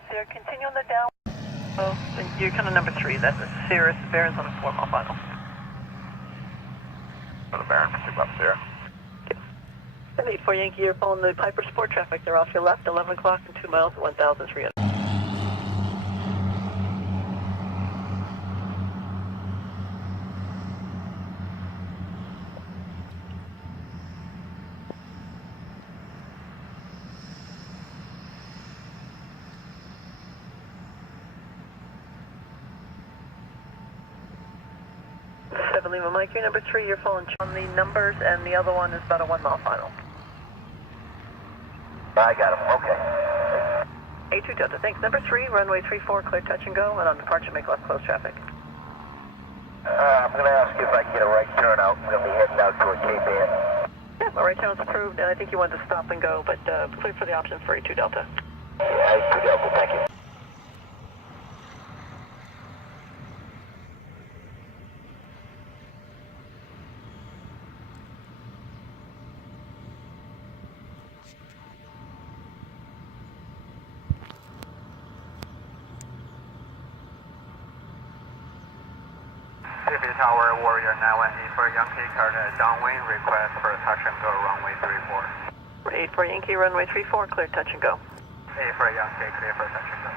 Papa Sierra, continue on the down. Oh, then you're kind of number 3, that's a Cirrus, Barron's on a 4-mile final. For the Barron, 2 Papa Sierra. 784 Yankee, you're following the Piper Sport traffic. They're off your left, 11 o'clock and 2 miles at 1,300. Lima Mike, you're number 3, you're following on the numbers, and the other one is about a 1-mile final. I got him, okay. A2 Delta, thanks. Number 3, runway 34, clear touch and go, and on departure make left close traffic. I'm going to ask you if I can get a right turn out. I'm going to be heading out toward KBVY. Yeah, my right turn was approved, and I think you wanted to stop and go, but clear for the option for A2 Delta. Yeah, A2 Delta, thank you. Tower, Warrior 918 for Yankee, card downwind, request for touch and go runway 34. 8 for Yankee, runway 34, clear touch and go. 8 for Yankee, clear for touch and go.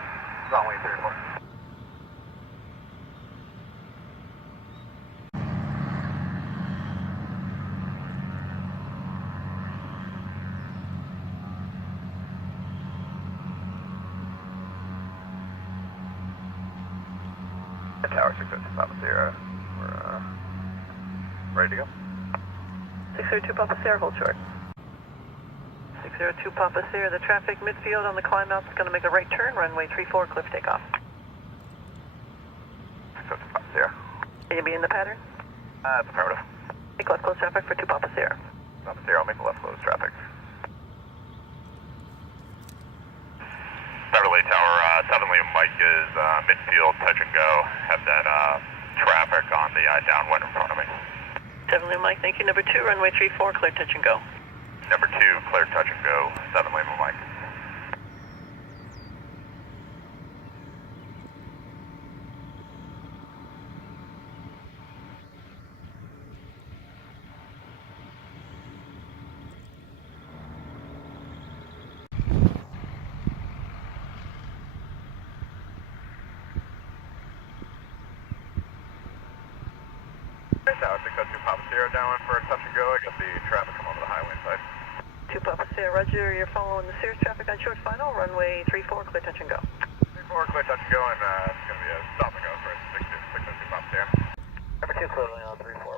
Runway 34. Tower 602 Papa Sierra. Ready to go? 602 Papa Sierra, hold short. 602 Papa Sierra, the traffic midfield on the climb out is going to make a right turn, runway 34, cliff takeoff. 602 Papa Sierra. Are you be in the pattern? It's affirmative. Make left close traffic for 2 Papa Sierra. Papa Sierra, I'll make the left close traffic. Beverly Tower, 7 Lima Mike is midfield, touch and go. Have that traffic on the downwind in front of me. 7 Lima Mike, thank you. Number 2, runway 34, clear touch and go. Number 2, clear touch and go. 7 Lima Mike. Tower 602 Papa Sierra downwind for a touch and go. I got the traffic come over the highway side. 2 Papa Sierra, roger, you're following the Cirrus traffic on short final, runway 34, clear touch and go. 34, clear touch and go, and it's going to be a stop and go for 602 Papa Sierra. Number 2, clearly on 34.